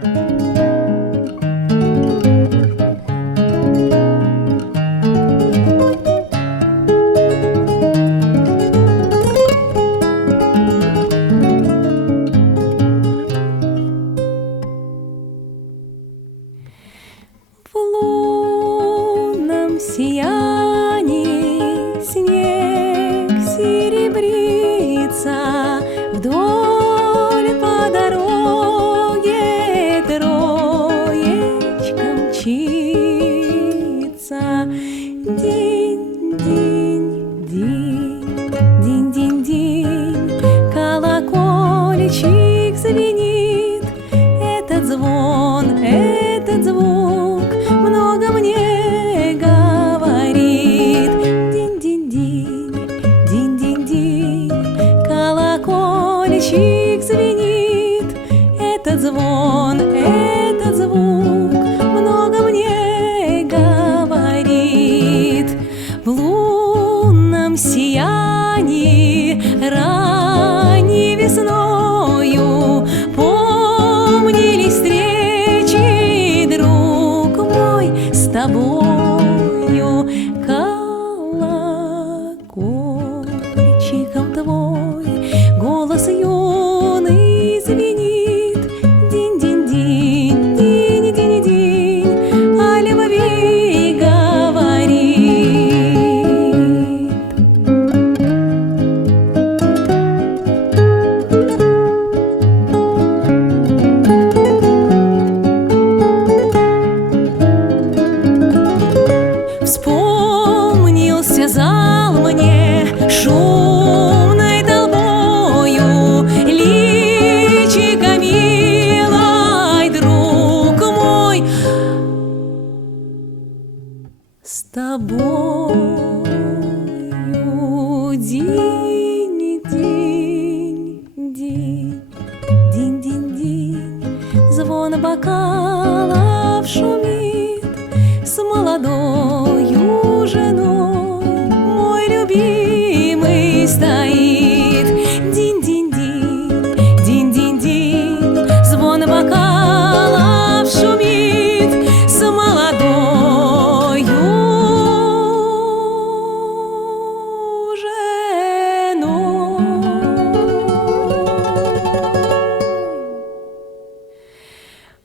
В лунном сиянии снег серебрится, вдоль по дороге троечка мчится. Динь-динь-динь, динь-динь-динь, колокольчик звенит. Этот звук много мне говорит. Динь-динь-динь, динь-динь-динь, колокольчик звенит. Этот звук много мне говорит. В лунном сиянии ранней весною помнились встречи, друг мой, с тобою. Колокольчиком твой голос юный звенит. Динь-динь-динь, динь-динь-динь, о любви говорит. Вспомнился зал мне шумной толпою, личико милой, друг мой, с тобою. Динь-динь-динь, динь-динь-динь, звон бокалов шумит. С молодою женой мой любимый стоит. Динь-динь-динь, динь-динь-динь, звон бокалов шумит. С молодою женой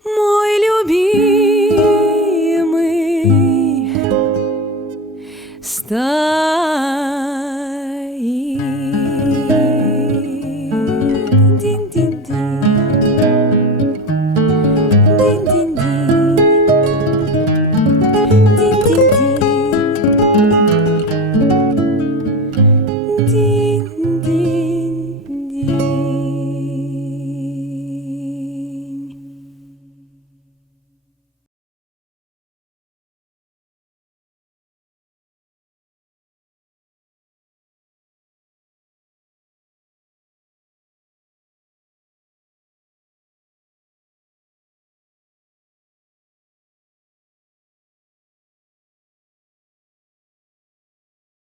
мой любимый стоит. Динь-динь-динь, динь-динь-динь, динь-динь-динь, динь.